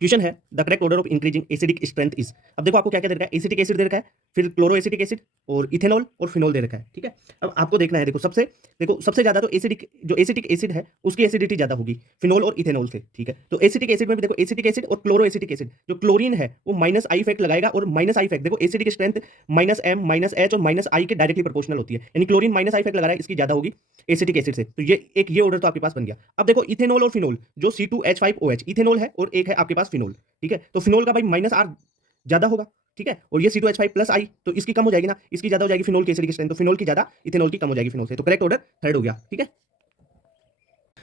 Question है the correct order of increasing acidic strength is. अब देखो आपको क्या क्या दे रखा है, एसिटिक एसिड दे रखा है, फिर क्लोरो एसिटिक एसिड और इथेनॉल और फिनॉल दे रखा है। ठीक है, अब आपको देखना है, देखो सबसे ज्यादा तो एसिडिक जो एसिटिक एसिड है उसकी एसिडिटी ज्यादा होगी फिनॉल और इथेनॉल से। ठीक है, तो एसिटिक एसिड में भी देखो एसिटिक एसिड और क्लोरो एसिटिक एसिड जो क्लोरीन है वो माइनस आई इफेक्ट लगाएगा, और माइनस आई इफेक्ट देखो acidic strength minus M minus H और माइनस आई के डायरेक्टली प्रोपोर्शनल होती है, यानी क्लोरीन माइनस आई इफेक्ट लगा रहा है, इसकी ज्यादा होगी एसिटिक एसिड से। तो ये ऑर्डर तो आपके पास बन गया। अब देखो इथेनॉल और फिनॉल जो C2H5OH इथेनॉल है और एक है आपके पास फिनॉल। ठीक है, तो फिनॉल का भाई माइनस आर ज्यादा होगा। ठीक है, और ये C2H5 प्लस आई तो इसकी कम हो जाएगी ना, इसकी ज्यादा हो जाएगी फिनॉल की एसिडिक स्ट्रेंथ, तो फिनॉल की ज्यादा इथेनॉल की कम हो जाएगी फिनॉल से। तो करेक्ट ऑर्डर थर्ड हो गया। ठीक है,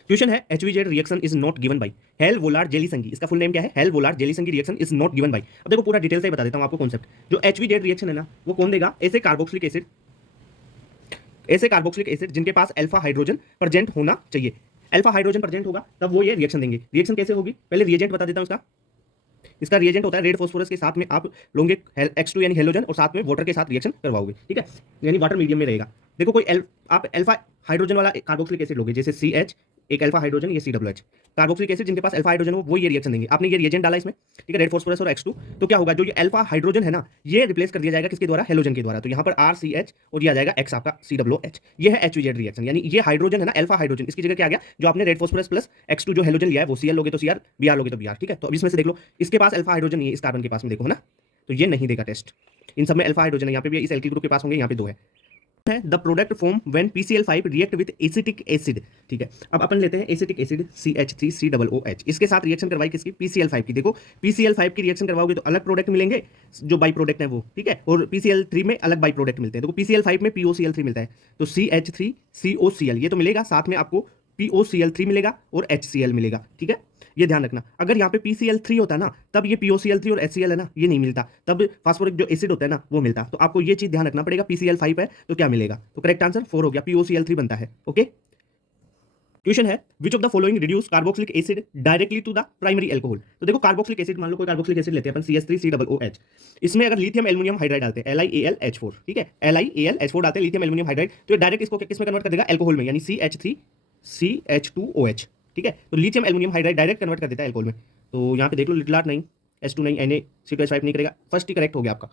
क्वेश्चन है HVZ reaction is not given by Hell Volhard Zelinsky. इसका फुल नेम क्या है? Hell Volhard Zelinsky reaction is not given by. अब देखो पूरा डिटेल से बता देता हूं आपको कॉन्सेप्ट। जो HVZ रिएक्शन है ना वो कौन देगा? ऐसे कार्बोक्सिलिक एसिड जिनके पास अल्फा हाइड्रोजन प्रेजेंट होना चाहिए। अल्फा हाइड्रोजन प्रेजेंट होगा तब वो ये रिएक्शन देंगे। रिएक्शन कैसे होगी पहले रिएजेंट बता देता हूं इसका। इसका रिएजेंट होता है रेड फास्फोरस के साथ में आप लोगे X2 यानी हेलोजन और साथ में वाटर के साथ रिएक्शन करवाओगे। ठीक है, यानी वाटर मीडियम में रहेगा। देखो आप अल्फा हाइड्रोजन वाला कार्बोक्सिलिक एसिड लोगे जैसे CH एक अल्फा हाइड्रोजन, ये COH कार्बोक्सिलिक एसिड जिनके पास अल्फा हाइड्रोजन हो वो ये रिएक्शन देंगे। आपने ये रिएजेंट डाला इसमें, ठीक है, रेड फास्फोरस और X2, तो क्या होगा जो ये अल्फा हाइड्रोजन है ना ये रिप्लेस कर दिया जाएगा किसके द्वारा? हेलोजन के द्वारा। तो यहाँ पर RCH और ये आ जाएगा X आपका COOH। ये है HVZ रिएक्शन, यानी ये हाइड्रोजन है ना अल्फा हाइड्रोजन, इसकी जगह क्या आ गया? जो आपने रेड फास्फोरस प्लस X2 जो हेलोजन लिया है वो Cl लोगे तो Cr, Br लोगे तो Br। ठीक है, तो अब इसमें से देख लो इसके पास अल्फा हाइड्रोजन नहीं है, इस कार्बन के पास में देखो है ना, तो ये नहीं देगा टेस्ट। इन सब में अल्फा हाइड्रोजन है, यहाँ पे भी इस एल्किल ग्रुप के पास होंगे, यहाँ पे दो है the product form when PCl5 react with acetic acid. ठीक है, अब अपन लेते हैं एसिटिक एसिड CH3COOH, इसके साथ रिएक्शन करवाई किसकी? PCl5 की। देखो PCl5 की रिएक्शन करवाओगे तो अलग प्रोडक्ट मिलेंगे जो बाई प्रोडक्ट है वो। ठीक है, और PCl3 में अलग बाई प्रोडक्ट मिलते हैं। देखो PCl5 में POCl3 मिलता है तो CH3COCl ये तो मिलेगा, साथ में आपको POCl3 मिलेगा और HCl मिलेगा। ठीक है, ये ध्यान रखना। अगर यहाँ पे PCl3 होता ना तब ये POCl3 और HCl है ना ये नहीं मिलता, तब फास्फोरिक जो एसिड होता है ना वो मिलता। तो आपको ये चीज ध्यान रखना पड़ेगा। PCl5 है तो क्या मिलेगा? तो करेक्ट आंसर 4 हो गया, POCl3 बनता है। ओके, क्वेश्चन है which of the following reduce carboxylic acid directly to the primary alcohol. तो देखो कार्बोक्सिलिक एसिड, मान लो कोई कार्बोक्सिलिक एसिड लेते हैं अपन CH3COOH, इसमें अगर लिथियम एल्युमिनियम हाइड्राइड डालते हैं LiAlH4, ठीक है, LiAlH4 डालते हैं लिथियम एल्युमिनियम हाइड्राइड, तो ये डायरेक्ट इसको किस में कन्वर्ट कर देगा? अल्कोहल में, यानी CH3CH2OH। ठीक है, तो lithium aluminium hydride direct convert कर देता है अल्कोहल में। तो यहाँ पे देख लो लिटिल आर्ट नहीं, H2 नहीं, Na, C2H5 नहीं करेगा, फर्स्ट ही करेक्ट हो गया आपका।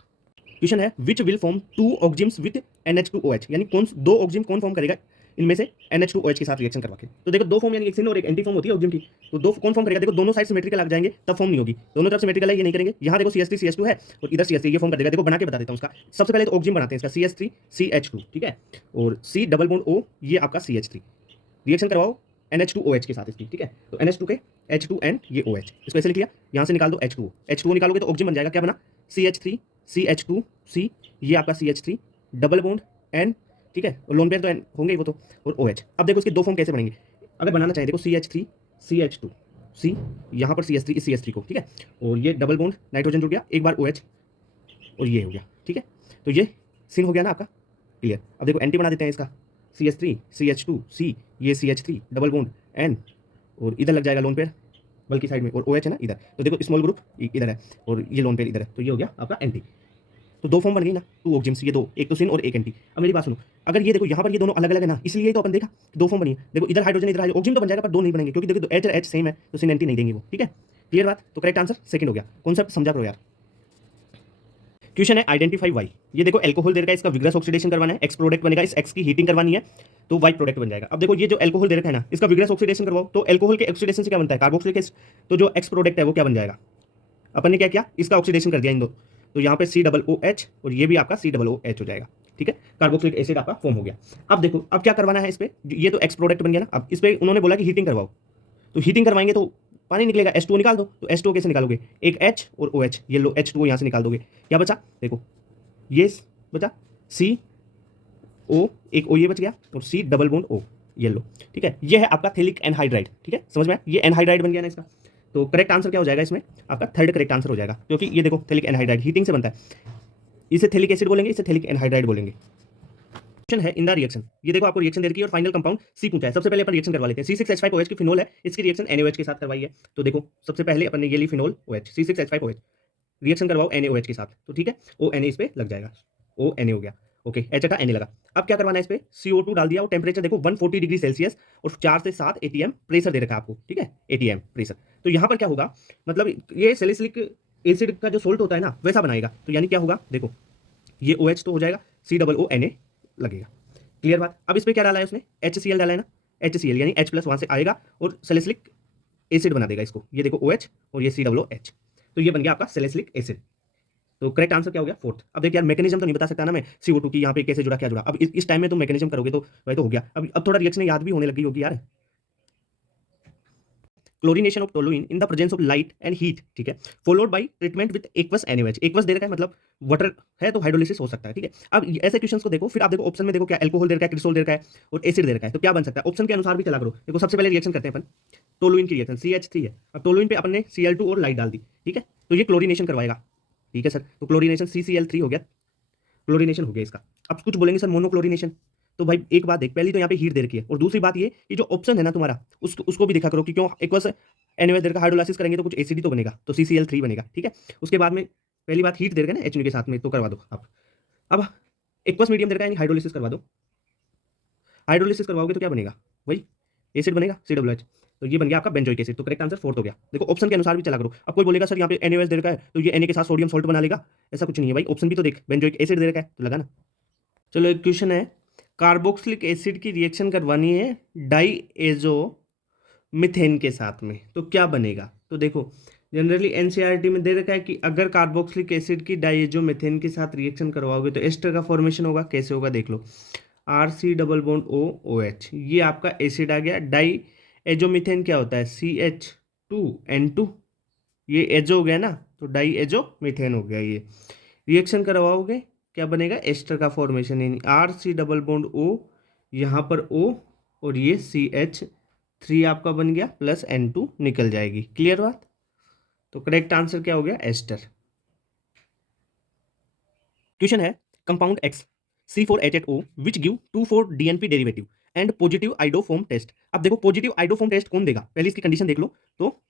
क्वेश्चन है which will form 2 oximes with NH2OH, यानी कौन दो ऑक्जिम कौन फॉर्म करेगा इनमें से NH2OH के साथ रिएक्शन करवा के। तो देखो दो फॉर्म यानी एक सिन और एक एंटी फॉर्म होती है ऑक्जिम की, तो दो कौन फॉर्म करेगा? देखो दोनों साइड सिमेट्रिकल लग जाएंगे तब फॉर्म नहीं होगी, दोनों तरफ सिमेट्रिकल है ये नहीं करेंगे। यहाँ देखो CH3CH2 है और इधर CH3 ये फॉर्म कर देगा। देखो बना के बता देता हूँ उसका। सबसे पहले तो ऑक्जिम बनाते हैं इसका CH3CH2, ठीक है, और C डबल बॉन्ड O ये आपका CH3 रिएक्शन करवाओ NH2OH के साथ इसकी। ठीक है, तो NH2 के H2N ये OH, इसको ऐसे लिख लिया। यहाँ से निकाल दो H2O निकालोगे तो ऑक्जिम बन जाएगा, क्या बना? CH3CH2C ये आपका CH3 डबल बॉन्ड N, ठीक है, और लोन पेयर तो N होंगे वो तो, और OH। अब देखो इसके दो फॉर्म कैसे बनेंगे अगर बनाना चाहें। देखो CH3CH2 C यहाँ पर CH3 इस CH3 को, ठीक है, और ये डबल बॉन्ड नाइट्रोजन जुड़ गया, एक बार OH और ये हो गया। ठीक है, तो ये सिन हो गया ना आपका, क्लियर। अब देखो एंटी बना देते हैं इसका CH3CH2C ये CH3 डबल बॉन्ड N और इधर लग जाएगा लोन पेयर बल्कि साइड में, और OH है ना इधर, तो देखो स्मॉल ग्रुप इधर है और ये लोन पेयर इधर है, तो ये हो गया आपका एंटी। तो दो फॉर्म बन गई ना, टू ऑक्जिम्स, ये दो, एक तो सिन और एक एंटी। अब मेरी बात सुनो, अगर ये देखो यहाँ पर ये दोनों अलग अलग है ना, इसलिए तो अपन देखा दो फॉर्म बनी है। देखो इधर हाइड्रोजन इधर हाइड्रोजन, ऑक्जिम तो बन जाएगा पर दो नहीं बनेंगे क्योंकि देखो H और H सेम है, तो सिन एंटी नहीं देंगे वो। ठीक है, क्लियर बात। तो करेक्ट आंसर सेकंड हो गया। कॉन्सेप्ट समझा करो यार। क्वेश्चन है आइडेंटिफाई वाई। ये देखो एल्कोहल दे रखा है, इसका विग्रस ऑक्सीडेशन करवाना है, एक्स प्रोडक्ट बनेगा, इस एक्स की हीटिंग करवानी है तो वाई प्रोडक्ट बन जाएगा। अब देखो ये जो एल्कोहल दे रखा है ना इसका विग्रस ऑक्सीडेशन करवाओ, तो एल्कोहल के ऑक्सीडेशन से क्या बनता है? Carboxylic acid. तो जो एक्स प्रोडक्ट है वो क्या बन जाएगा? अपन ने क्या किया, इसका ऑक्सीडेशन कर दिया इन दो, तो यहाँ पे COOH और ये भी आपका COOH हो जाएगा। ठीक है, कार्बोक्सिलिक एसिड आपका फॉर्म हो गया। अब देखो अब क्या करवाना है इस पे, ये तो एक्स प्रोडक्ट बन गया ना, अब इस पे उन्होंने बोला कि हीटिंग करवाओ, तो हीटिंग करवाएंगे तो पानी निकलेगा, H2O निकाल दो। तो H2O कैसे निकालोगे? एक H और OH, ये लो H2O यहाँ से निकाल दोगे, क्या बचा? देखो ये बचा CO, एक O ये बच गया, और C डबल बॉन्ड O ये लो। ठीक है, ये है आपका थैलिक एनहाइड्राइड। ठीक है, समझ में? ये एनहाइड्राइड बन गया ना इसका, तो करेक्ट आंसर क्या हो जाएगा इसमें? आपका थर्ड करेक्ट आंसर हो जाएगा, क्योंकि ये देखो थैलिक एनहाइड्राइड हीटिंग से बनता है, इसे थैलिक एसिड बोलेंगे, इसे थैलिक एनहाइड्राइड बोलेंगे। क्वेश्चन है इन द रिएक्शन, ये देखो आपको रिएक्शन दे रखी है और फाइनल कंपाउंड C पूछा है। सबसे पहले अपन रिएक्शन करवा लेते हैं। C6H5OH की फिनोल है, इसकी रिएक्शन NaOH के साथ करवाई है। तो देखो सबसे पहले अपन ने ये ली फिनोल OH, C6H5OH रिएक्शन करवाओ NaOH के साथ, तो ठीक है, O Na इस पे लग जाएगा, O Na हो गया। ओके, एच का Na लगा। अब क्या करवाना है इस पे, CO2 डाल दिया और टेम्परेचर देखो 140 डिग्री सेल्सियस और 4 से 7 ATM प्रेशर दे रखा है आपको, ठीक है, ATM प्रेशर। तो यहाँ पर क्या होगा, मतलब ये सैलिसिलिक एसिड का जो सोल्ट होता है ना वैसा बनाएगा। तो यानी क्या होगा, देखो ये OH तो हो जाएगा, COO Na लगेगा। क्लियर बात। अब इस पे क्या डाला है उसने, HCl डाला है ना, HCl यानी H प्लस वहाँ से आएगा और सैलिसिलिक एसिड बना देगा इसको। ये देखो OH और ये COOH, तो ये बन गया आपका सैलिसिलिक एसिड। तो करेक्ट आंसर क्या हो गया, फोर्थ। अब देखिए यार मैकेनिज्म तो नहीं बता सकता ना मैं CO2 की यहाँ पे कैसे जुड़ा क्या जुड़ा। अब इस टाइम में तुम मैकेनिज्म करोगे तो वही तो हो गया। अब थोड़ा रिएक्शन याद भी होने लगी होगी यार। Chlorination of toluene in the presence of light and heat, ठीक है, followed by treatment with aqueous NaOH। Aqueous दे रखा है मतलब वाटर है तो हाइड्रोलिसिस हो सकता है, ठीक है। अब ऐसे क्वेश्चंस को देखो, फिर आप देखो ऑप्शन में देखो क्या अल्कोहल दे रखा है, क्रिसोल दे रखा है और एसिड दे रखा है, तो क्या बन सकता है, ऑप्शन के अनुसार भी चला करो। देखो सबसे पहले रिएक्शन करते हैं अपन, टोलुइन की रिएक्शन CH3 है, अब टोलुइन पे अपन ने Cl2 और लाइट डाल दी, ठीक है, तो ये क्लोरीनेशन करवाएगा, ठीक है सर। तो क्लोरीनेशन CCl3 हो गया, क्लोरीनेशन हो गया इसका। अब कुछ बोलेंगे सर मोनोक्लोरीनेशन, तो भाई एक बात देख, पहली तो यहाँ पे हीट दे रखी है और दूसरी बात ये कि जो ऑप्शन है ना तुम्हारा उसको भी देखा करो कि क्यों एक्वस NaOH दे रखा, हाइड्रोलाइसिस करेंगे तो कुछ एसिड तो बनेगा, तो CCl3 बनेगा, ठीक है। उसके बाद में पहली बात हीट दे रखा है ना HNO के साथ में, तो करवा दो आप। अब एक्वस मीडियम दे रखा है यानी हाइड्रोलिसिस करवा दो, हाइड्रोलिसिस करवाओगे तो क्या बनेगा, वही एसिड बनेगा COOH, तो ये बन गया आपका बेंजोइक एसिड। तो करेक्ट आंसर फोर्थ हो गया। देखो ऑप्शन के अनुसार भी चला करो। अब कोई बोलेगा सर यहाँ पे NaOH दे रखा है तो ये Na के साथ सोडियम सॉल्ट बना लेगा, ऐसा कुछ नहीं है भाई, ऑप्शन भी तो देख, बेंजोइक एसिड दे रखा है तो लगा ना। चलो एक क्वेश्चन है, कार्बोक्सिलिक एसिड की रिएक्शन करवानी है डाईएजो मिथेन के साथ में, तो क्या बनेगा। तो देखो जनरली NCERT में दे रखा है कि अगर कार्बोक्सिलिक एसिड की डाईएजो मिथेन के साथ रिएक्शन करवाओगे तो एस्टर का फॉर्मेशन होगा। कैसे होगा देख लो, RC डबल बॉन्ड OOH, ये आपका एसिड आ गया। डाई एजोमिथेन क्या होता है, CH2N2, ये एजो हो गया ना, तो डाई एजो मिथेन हो गया। ये रिएक्शन करवाओगे क्या बनेगा, एस्टर का फॉर्मेशन, यानी RC डबल बॉन्ड O, यहाँ पर O और ये CH3 आपका बन गया प्लस N2 निकल जाएगी। क्लियर बात। तो करेक्ट आंसर क्या हो गया, एस्टर। क्वेश्चन है, compound X C4H8O which give 2,4 DNP derivative and positive iodoform test. अब देखो पॉजिटिव आइडोफॉर्म टेस्ट कौन देगा, पहले इसकी कंडीशन देख लो। तो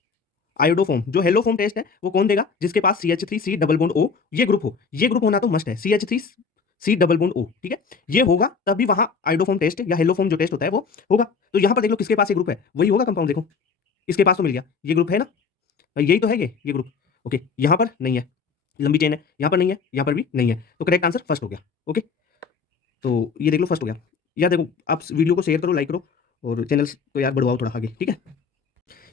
आयोडोफॉर्म, जो हेलोफॉर्म टेस्ट है वो कौन देगा, जिसके पास CH3C डबल बॉन्ड O ये ग्रुप हो, ये ग्रुप होना तो मस्ट है, CH3C डबल बॉन्ड O, ठीक है, ये होगा तभी वहां आयोडोफॉर्म टेस्ट या हेलोफॉर्म जो टेस्ट होता है वो होगा। तो यहां पर देख लो किसके पास ये ग्रुप है, वही होगा कंपाउंड। देखो इसके पास तो मिल गया, ये ग्रुप है ना, यही तो है ये ग्रुप। ओके, यहाँ पर नहीं है, लंबी चेन है, यहाँ पर नहीं है, यहाँ पर भी नहीं है, तो करेक्ट आंसर फर्स्ट हो गया। ओके, तो ये देख लो फर्स्ट हो गया। यार देखो आप वीडियो को शेयर करो, लाइक करो और चैनल को यार बढ़वाओ थोड़ा आगे, ठीक है।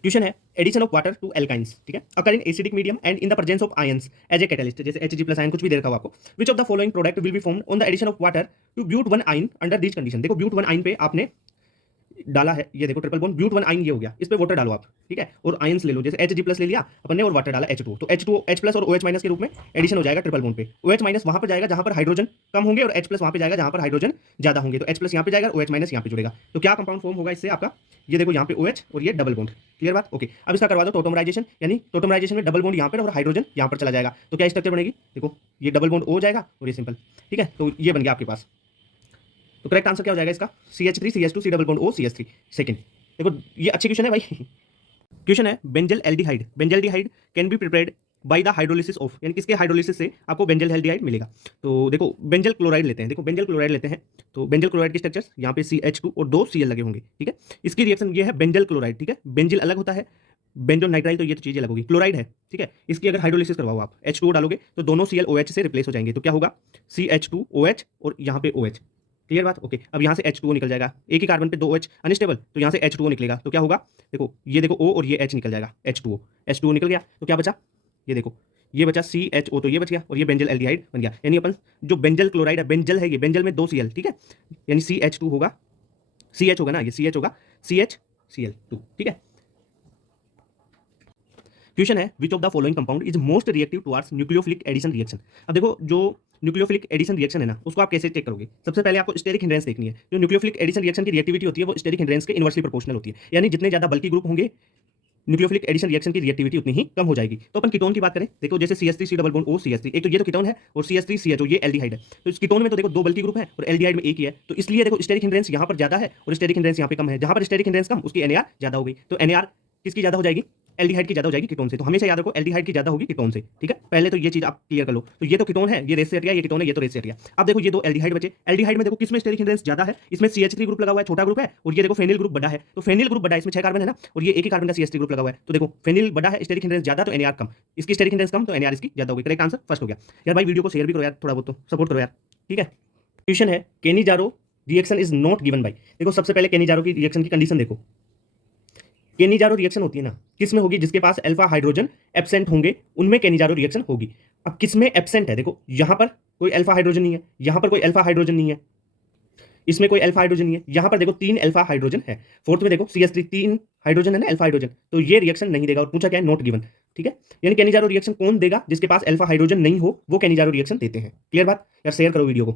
क्वेश्चन है, addition of water to alkynes, ठीक है, occur in acidic medium and in the presence of ions as a catalyst, जैसे Hg+ आयन कुछ भी दे रखा हो आपको, which of the following product will be formed on the addition of water to but 1 yne under this condition. देखो but 1 ion पे आपने डाला है, ये देखो ट्रिपल बॉन्ड ब्यूट 1 आयन ये हो गया, इस पे वाटर डालो आप, ठीक है, और आयंस ले लो, जैसे Hg+ ले लिया अपन ने और वाटर डाला H2, तो H2 H+ और OH- के रूप में एडिशन हो जाएगा ट्रिपल बॉन्ड पे। OH- वहां पर जाएगा जहां पर हाइड्रोजन कम होंगे और H+ वहां पे जाएगा जहां पर हाइड्रोजन ज्यादा होंगे, तो H+ यहाँ पे जाएगा, OH- यहाँ पे जुड़ेगा, तो क्या कंपाउंड फॉर्म होगा इससे आपका, ये देखो यहाँ पे OH और ये डबल बॉन्ड। क्लियर बात। ओके, अब इसका करवा दो टोटोमराइजेशन, यानी टोटोमराइजेशन में डबल बॉन्ड यहाँ पर और हाइड्रोजन यहाँ पर चला जाएगा, तो क्या स्ट्रक्चर बनेगी, देखो ये डबल बॉन्ड हो जाएगा और ये सिंपल, ठीक है, तो ये बन गया आपके पास। तो करेक्ट आंसर क्या हो जाएगा इसका, CH3 CH2 C double bond O CH3 second. देखो ये अच्छी क्वेश्चन है भाई। क्वेश्चन है, benzyl aldehyde, benzyl aldehyde can be prepared by the hydrolysis of, यानी किसके हाइड्रोलिसिस से आपको बेंजल एल्डिहाइड मिलेगा। तो देखो बेंजल क्लोराइड लेते हैं, देखो बेंजल क्लोराइड लेते हैं, तो बेंजल क्लोराइड के स्ट्रक्चर्स यहाँ पे CH2 और 2 Cl लगे होंगे, ठीक है। इसकी रिएक्शन ये है बेंजल क्लोराइड, ठीक है, बेंजिल अलग होता है, बेंजो नाइट्राइल तो ये तो चीज़ अलग होगी, क्लोराइड है, ठीक है। इसकी अगर हाइड्रोलिसिस करवाओ आप, H2O डालोगे तो दोनों ClOH से रिप्लेस हो जाएंगे, तो क्या होगा CH2OH और यहाँ पे OH। क्लियर बात। ओके, अब यहाँ से H2O निकल जाएगा, एक ही कार्बन पे 2 OH अनस्टेबल, तो यहाँ से H2O निकलेगा, तो क्या होगा, देखो ये देखो O और ये H निकल जाएगा, H2O निकल गया, तो क्या बचा, ये देखो ये बचा CHO, तो ये बच गया और ये बेंजल एल्डिहाइड बन गया। यानी अपन जो बेंजल क्लोराइड है, बेंजल है ये, बेंजल में 2 Cl, ठीक है, यानी CH2 होगा, CH होगा ना, ये CH होगा, CHCl2, ठीक है। क्वेश्चन है, which of the following compound is most reactive towards nucleophilic addition reaction. अब देखो जो न्यूक्लियोफिलिक एडिशन रिएक्शन है ना, उसको आप कैसे चेक करोगे, सबसे पहले आपको स्टेरिक हिंड्रेंस देखनी है। जो न्यूक्लियोफिलिक एडिशन रिएक्शन की रिएक्टिविटी होती है वो स्टेरिक हिंड्रेंस के इनवर्सली प्रोपोर्शनल होती है, यानी जितने ज्यादा बल्कि ग्रुप होंगे न्यूक्लियोफिलिक एडिशन रिएक्शन की रिएक्टिविटी उतनी ही कम हो जाएगी। तो अपन कीटोन की बात करें, देखो जैसे CH3 C double bond O CH3, एक तो ये तो कीटोन है और CH3 CHO ये एल्डिहाइड है, तो इस कीटोन में तो देखो 2 बल्कि ग्रुप है और एल्डिहाइड में एक ही है, तो इसलिए देखो स्टेरिक हिंड्रेंस यहाँ पर ज्यादा है और स्टेरिक हिंड्रेंस यहाँ पे कम है, जहां पर स्टेरिक हिंड्रेंस कम उसकी NAR ज्यादा हो गई, तो NAR किसकी ज्यादा हो जाएगी, एल्डिहाइड की ज्यादा हो जाएगी कीटोन से। तो हमेशा याद रखो एल्डिहाइड की ज्यादा होगी कीटोन से, ठीक है। पहले तो ये चीज आप क्लियर कर लो। तो ये तो कीटोन है, ये रेस से हटिया, ये कीटोन है, ये तो रेस से हटिया। अब देखो ये दो एल्डिहाइड बचे। एल्डिहाइड में देखो किसमें स्टेरिक हिंड्रेंस ज्यादा है, इसमें CH3 ग्रुप लगा हुआ है, छोटा ग्रुप है, और ये देखो फेनिल ग्रुप बड़ा है। तो फेनिल ग्रुप बड़ा है, इसमें 6 कार्बन है ना, और ये एक ही कार्बन का CH3 ग्रुप लगा हुआ है। तो देखो फेनिल बड़ा है, स्टेरिक हिंड्रेंस ज्यादा, तो NAR कम। इसकी स्टेरिक हिंड्रेंस कम, तो NAR इसकी ज्यादा होगी। करेक्ट आंसर फर्स्ट हो गया। यार भाई वीडियो को शेयर भी करो यार, थोड़ा बहुत तो सपोर्ट करो यार, ठीक है। क्वेश्चन है Cannizzaro reaction is not given bye. देखो सबसे पहले केनिजारो की रिएक्शन की कंडीशन देखो। केनिजारो रिएक्शन होती है ना, किस में होगी, जिसके पास अल्फा हाइड्रोजन एब्सेंट होंगे उनमें केनिजारो रिएक्शन होगी। अब किस में एब्सेंट है, देखो यहां पर कोई अल्फा हाइड्रोजन नहीं है, यहां पर कोई अल्फा हाइड्रोजन नहीं है, इसमें कोई अल्फा हाइड्रोजन नहीं है, यहां पर देखो 3 अल्फा हाइड्रोजन है, फोर्थ में देखो CH3 3 हाइड्रोजन है ना, अल्फा हाइड्रोजन, तो ये रिएक्शन नहीं देगा। और पूछा क्या है, नॉट गिवन, ठीक है। यानी केनिजारो रिएक्शन कौन देगा, जिसके पास अल्फा हाइड्रोजन नहीं हो वो केनिजारो रिएक्शन देते हैं। क्लियर बात यार, शेयर करो वीडियो को।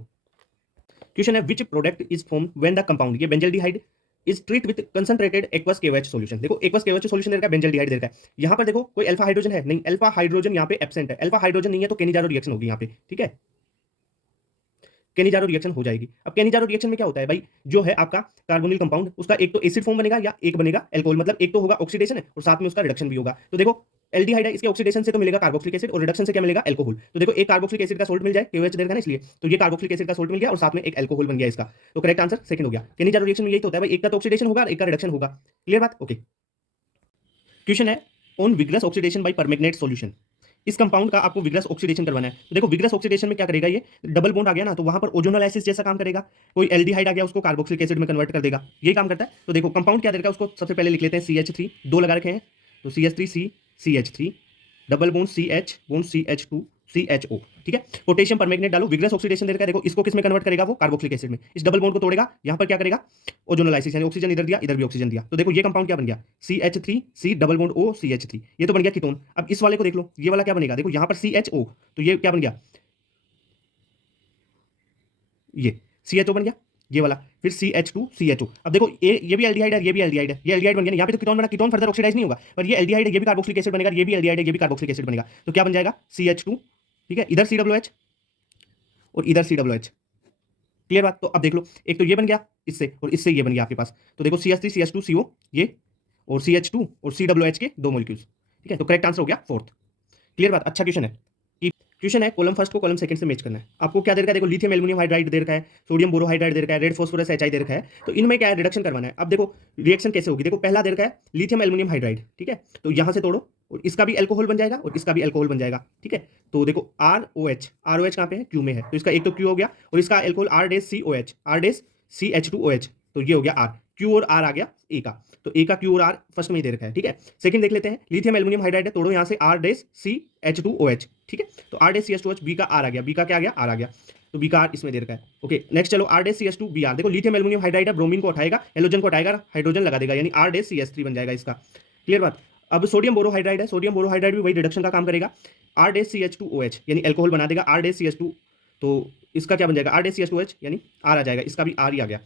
क्वेश्चन है which product is form when the compound, ये benzaldehyde is treat with concentrated aqueous KOH solution. देखो एक्वस KOH सॉल्यूशन दे रखा है, बेंजल्डिहाइड दे रखा है। यहां पर देखो कोई अल्फा हाइड्रोजन है नहीं, अल्फा हाइड्रोजन यहां पे एब्सेंट है, अल्फा हाइड्रोजन नहीं है तो केनिजारो रिएक्शन होगी यहां पे, ठीक है। केनिजारो रिएक्शन हो जाएगी। अब केनिजारो रिएक्शन में क्या होता है भाई, जो है आपका कार्बोनिल कंपाउंड, उसका एक तो एसिड फॉर्म बनेगा या एक बनेगा एल्कोहल, मतलब एक तो होगा ऑक्सीडेशन है और साथ में उसका रिडक्शन भी होगा। तो देखो एल्डिहाइड है, इसके ऑक्सीडेशन से तो मिलेगा कार्बोक्सिलिक एसिड और रिडक्शन से क्या मिलेगा, एल्कोहल। तो देखो एक कार्बोक्सिलिक एसिड का सोल्ट मिल जाए, KOH देगा ना, इसलिए तो ये कार्बोक्सिलिक एसिड का सोल्ट मिल गया और साथ में एक एल्कोहल बन गया इसका। तो करेक्ट आंसर सेकंड हो गया। केनिजारो रिएक्शन में यही तो होता है भाई, एक का तो ऑक्सीडेशन होगा, एक का रिडक्शन होगा। क्लियर बात, ओके। क्वेश्चन है on vigorous oxidation by permanganate solution. इस कंपाउंड का आपको विग्रस ऑक्सीडेशन करवाना है। तो देखो विग्रस ऑक्सीडेशन में क्या करेगा, ये डबल बॉन्ड आ गया ना, तो वहां पर ओजोनोलाइसिस जैसा काम करेगा। कोई एल्डिहाइड आ गया, उसको कार्बोक्सिलिक एसिड में कन्वर्ट कर देगा, ये काम करता है। तो देखो कंपाउंड क्या देगा, उसको सबसे पहले लिख लेते हैं CH3, दो लगा रखे हैं, तो CH3C CH3 double bond CH2 CHO, ठीक है। पोटेशियम परमैंगनेट डालो, विग्रस ऑक्सीडेशन देगा। देखो इसको किस में कन्वर्ट करेगा, वो कार्बोक्सिलिक एसिड में। इस डबल बॉन्ड को तोड़ेगा, यहां पर क्या करेगा, ओजोनोलाइसिस, यानी ऑक्सीजन इधर दिया, इधर भी ऑक्सीजन दिया। तो देखो ये कंपाउंड क्या बन गया, CH3C double bond O CH3, ये तो बन गया कीटोन। अब इस वाले को देख लो, ये वाला क्या बनेगा, देखो यहां पर CHO, तो ये क्या बन गया, ये CHO बन गया, ये वाला, फिर CH2 CHO। अब देखो ये भी एल्डिहाइड है, ये भी एल्डिहाइड है, ये एल्डिहाइड बन गया, यहाँ पे तो कीटोन बना, कीटोन फर्दर ऑक्सीडाइज नहीं होगा, पर ये एल्डिहाइड है, ये भी कार्बोक्सिलिक एसिड बनेगा, ये भी एल्डिहाइड है, ये भी कार्बोक्सिलिक एसिड बनेगा। तो क्या बन जाएगा, CH2, ठीक है, इधर COOH और इधर COOH। क्लियर बात। तो अब देख लो, एक तो ये बन गया इससे और इससे ये बन गया आपके पास। तो देखो CH3 CH2 CO ये, और CH2 और COOH के दो मॉलिक्यूल्स, ठीक है। तो करेक्ट आंसर हो गया फोर्थ। क्लियर बात, अच्छा क्वेश्चन है। क्वेश्चन है कॉलम फर्स्ट को कॉलम सेकंड से मैच करना है। आपको क्या दे रखा है, देखो लिथियम एल्युमिनियम हाइड्राइड दे रखा है, सोडियम बोरोहाइड्राइड दे रखा है, रेड फास्फोरस HI दे रखा है। तो इनमें क्या है, रिडक्शन करवाना है। अब देखो रिएक्शन कैसे होगी, देखो पहला दे रखा है लिथियम एल्युमिनियम हाइड्राइड, ठीक है। तो यहां से तोड़ो और इसका भी अल्कोहल बन जाएगा और इसका भी अल्कोहल बन जाएगा, ठीक है। तो देखो ROH, ROH कहां पे है, Q में है, तो इसका एक तो Q हो गया और इसका अल्कोहल R-COH, R-CH2OH, तो ये हो गया R, Q और R आ गया A का। तो A का Q और R फर्स्ट में ही दे रखा है, ठीक है। सेकंड देख लेते हैं, लिथियम एल्युमिनियम हाइड्राइड है, तोड़ो यहां से R-CH2OH, ठीक है। तो R-CH2OH, B का R आ गया, B का क्या आ गया, R आ गया, तो B का R इसमें दे रखा है, ओके। नेक्स्ट चलो R-CH2Br, देखो लिथियम एल्युमिनियम हाइड्राइड है, ब्रोमीन को उठाएगा, हेलोजन को उठाएगा, हाइड्रोजन लगा देगा, यानी R-CH3 बन जाएगा इसका। क्लियर बात। अब सोडियम बोरोहाइड्राइड है, सोडियम बोरोहाइड्राइड भी वही रिडक्शन का काम करेगा, R-CH2OH यानी अल्कोहल बना देगा, R-CH2, तो इसका क्या बन जाएगा, R-CH2OH यानी R आ जाएगा, इसका भी R ही आ गया।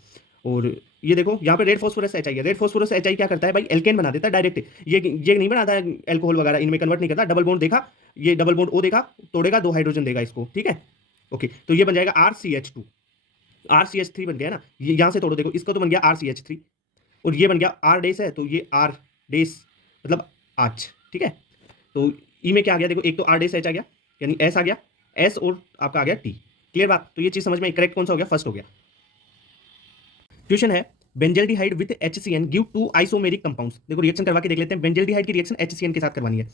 और ये देखो यहाँ पे रेड फास्फोरस HI है, रेड फास्फोरस HI क्या करता है भाई, एल्केन बना देता है डायरेक्ट, ये नहीं बनाता है अल्कोहल वगैरह, इनमें कन्वर्ट नहीं करता। डबल बॉन्ड देखा, ये डबल बॉन्ड O देखा, तोड़ेगा, दो हाइड्रोजन देगा इसको, ठीक है, ओके। तो ये बन जाएगा RCH2, RCH3 बन गया ना, ये यहाँ से तोड़ो, देखो इसको तो बन गया RCH3 और ये बन गया R डेस है, तो ये R डेस मतलब आच, ठीक है। तो ई में क्या आ गया, देखो एक तो R डेस H आ गया, यानी S आ गया, S और आपका आ गया T। क्लियर बात। तो ये चीज समझ में, करेक्ट कौन सा हो गया, फर्स्ट हो गया। क्वेश्चन है benzaldehyde with HCN give two isomeric compounds. देखो रिएक्शन करवा के देख लेते हैं, बेंजल्डिहाइड की रिएक्शन HCN के साथ करवानी है।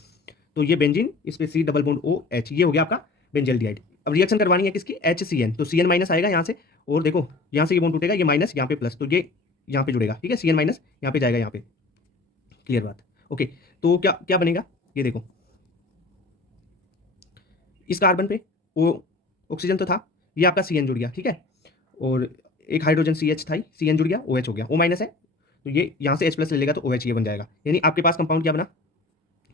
तो ये बेंजीन, इस पे C डबल बॉन्ड OH, ये हो गया आपका बेंजल्डिहाइड। अब रिएक्शन करवानी है किसकी, HCN, तो CN माइनस आएगा यहाँ से, और देखो यहाँ से ये बॉन्ड टूटेगा, ये माइनस यहाँ पे प्लस, तो ये यहाँ पे जुड़ेगा, ठीक है, CN माइनस यहाँ पे जाएगा यहाँ पे। क्लियर बात, ओके। तो क्या क्या बनेगा, ये देखो इस कार्बन पे वो ऑक्सीजन तो था, ये आपका CN जुड़ गया, ठीक है, और एक हाइड्रोजन CH था, CN जुड़ गया, OH हो गया, O माइनस है, तो ये यहाँ से H प्लस ले लेगा तो OH ये बन जाएगा। यानी आपके पास कंपाउंड क्या बना,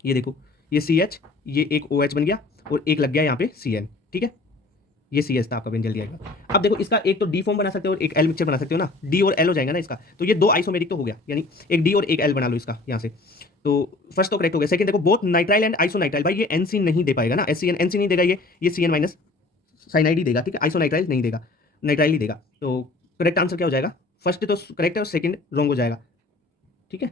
ये देखो ये CH, ये एक OH बन गया और एक लग गया यहाँ पे CN, ठीक है। ये CH था आपका बेंजल्डिहाइड का। अब देखो इसका एक तो D फॉर्म बना सकते हो और एक L मिक्सचर बना सकते हो ना, D और L हो जाएगा ना इसका, तो ये दो आइसोमेरिक तो हो गया, यानी एक D और एक L बना लो इसका यहाँ से। तो फर्स्ट तो करेक्ट हो गया। सेकंड देखो बोथ नाइट्राइल एंड आइसोनाइट्राइल, भाई ये NC नहीं दे पाएगा ना, SCN NC नहीं देगा, ये CN माइनस साइनाइड ही देगा, ठीक है, आइसोनाइट्राइल नहीं देगा, नाइट्राइल ही देगा। तो करेक्ट आंसर क्या हो जाएगा, फर्स्ट तो करेक्ट है और सेकंड रॉन्ग हो जाएगा, ठीक है।